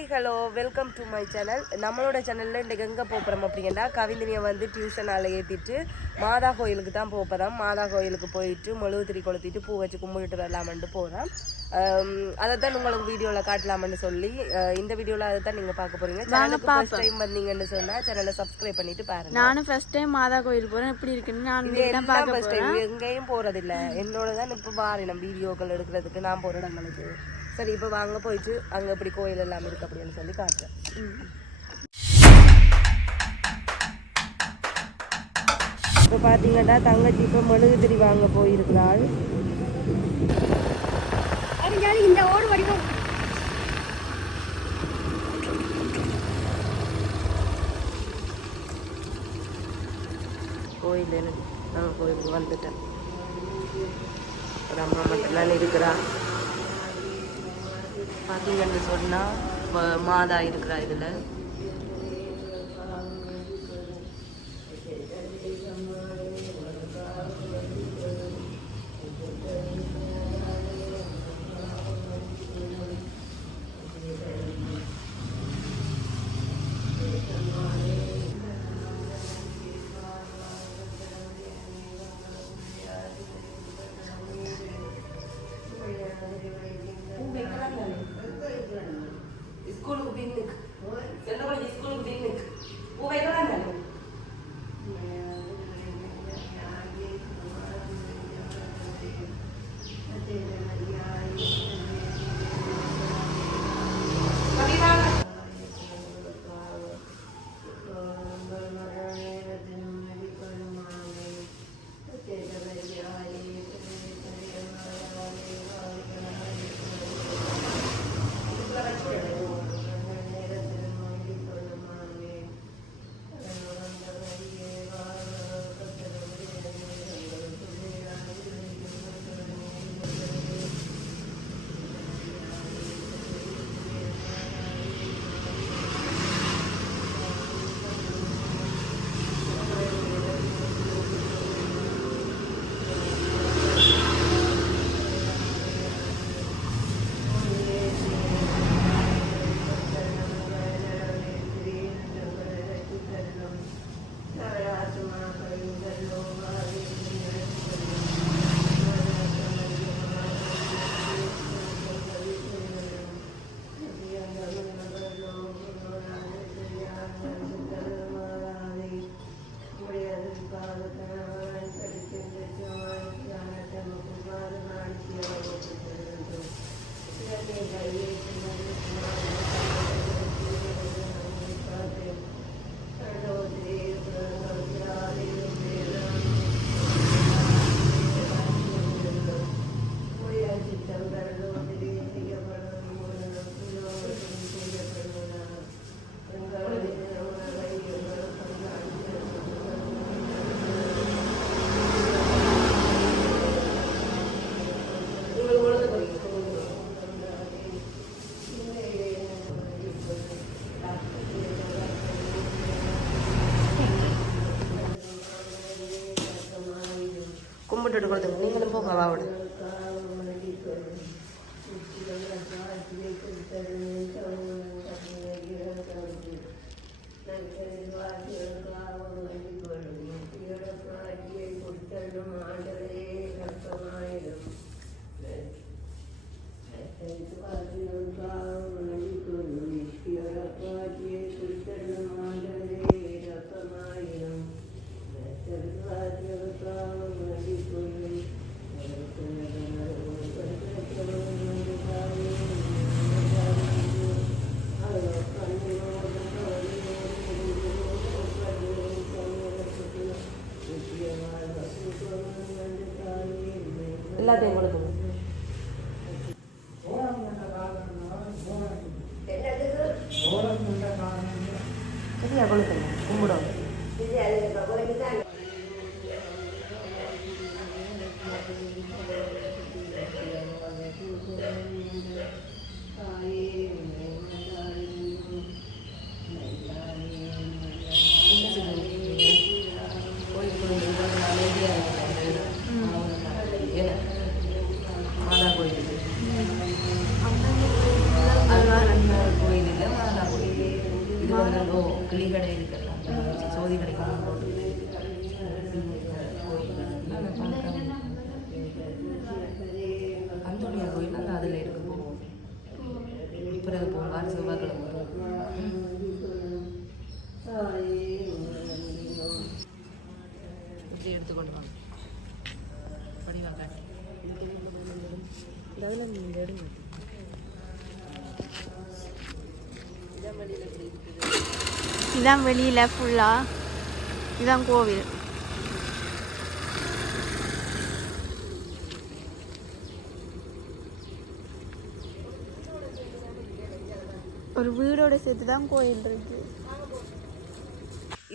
Hi hello welcome to my channel. நம்மளோட சேனலில் இன்றைக்கு எங்கே போகிறோம் அப்படின்னா கவிந்தினியை வந்து டியூஷனால் ஏற்றிட்டு மாதா கோயிலுக்கு தான் போகிறோம். மாதா கோயிலுக்கு போயிட்டு மெழுகுதிரி கொளுத்திட்டு பூ வச்சு கும்பிட்டு வரலாமன்ட்டு போகிறோம். அதை தான் உங்களுக்கு வீடியோவில் காட்டலாம்னு சொல்லி இந்த வீடியோவில் அதை தான் நீங்கள் பார்க்க போகிறீங்க. சேனலுக்கு ஃபர்ஸ்ட் டைம் வந்தீங்கன்னு சொன்னால் சேனலை சப்ஸ்கிரைப் பண்ணிட்டு பாருங்க. நானும் ஃபர்ஸ்ட் டைம் மாதா கோயில் போகிறேன். எப்படி இருக்குன்னு நான் ஃபர்ஸ்ட் டைம் எங்கேயும் போகிறதில்ல. என்னோட தான் இப்போ பாருங்க வீடியோக்கள் எடுக்கிறதுக்கு நான் போகிற இடங்களுக்கு. சரி, இப்போ வாங்க போயிட்டு அங்கே எப்படி கோயில் எல்லாம் இருக்கு அப்படின்னு சொல்லி காட்டுறேன். இப்போ பார்த்தீங்கன்னா தங்கச்சி இப்போ மெழுகுதிரி வாங்க போயிருக்கிறாள். இந்த ஓடு வடிவம் கோயில் எனக்கு நாங்கள் கோயிலுக்கு வந்துட்டேன். ஒரு அம்மா மட்டும்தான் இருக்கிறா. பார்த்தீங்கன்னு சொன்னால் மாதா இருக்கிறா இதில். ஸ்கூலுக்கு பின்னுக்கு செல்லவழி ஸ்கூலுக்கு பின்னுக்கு பூ வைக்கலாம் தானே. கும்பிட்டு கொடுத்துங்க. நீங்களும் போங்க வாவோட. எல்லாத்தையும் கொடுத்துங்க. சரியா கொடுத்துங்க. கும்பிடும். மாதா கோயில் கோயிலில் அதில் கிளி கடை இருக்கலாம் சோதி கிடைக்கும் அந்தோனியா கோயில் அந்த அதில் இருக்கு பிறகு போவார் செவ்வாய்க்கிழமை இப்படி எடுத்துக்கொண்டு வாங்க படிவா காட்டி அதில் நீங்கள் எடுங்க இதான் வெளியில ஃபுல்லா இதான் கோவில். ஒரு வீடோட சேர்த்து தான் கோயில் இருக்கு.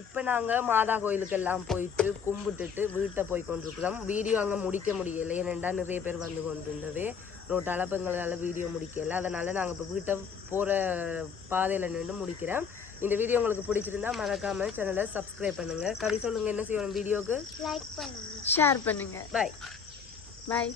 இப்போ நாங்கள் மாதா கோயிலுக்கெல்லாம் போயிட்டு கும்பிட்டுட்டு வீட்டை போய் கொண்டிருக்கிறோம். வீடியோ அங்கே முடிக்க முடியலை, ஏனெண்டா நிறைய பேர் வந்து கொண்டிருந்தவே ரோட்டால் இப்போ எங்களால் வீடியோ முடிக்கலை. அதனால் நாங்கள் இப்போ வீட்டை போகிற பாதையில் நின்று முடிக்கிறோம். இந்த வீடியோ உங்களுக்கு பிடிச்சிருந்தா மறக்காமல் சேனலை சப்ஸ்கிரைப் பண்ணுங்கள். கவி சொல்லுங்கள் என்ன செய்யணும் வீடியோக்கு? லைக் பண்ணுங்க, ஷேர் பண்ணுங்க. பாய் பாய்.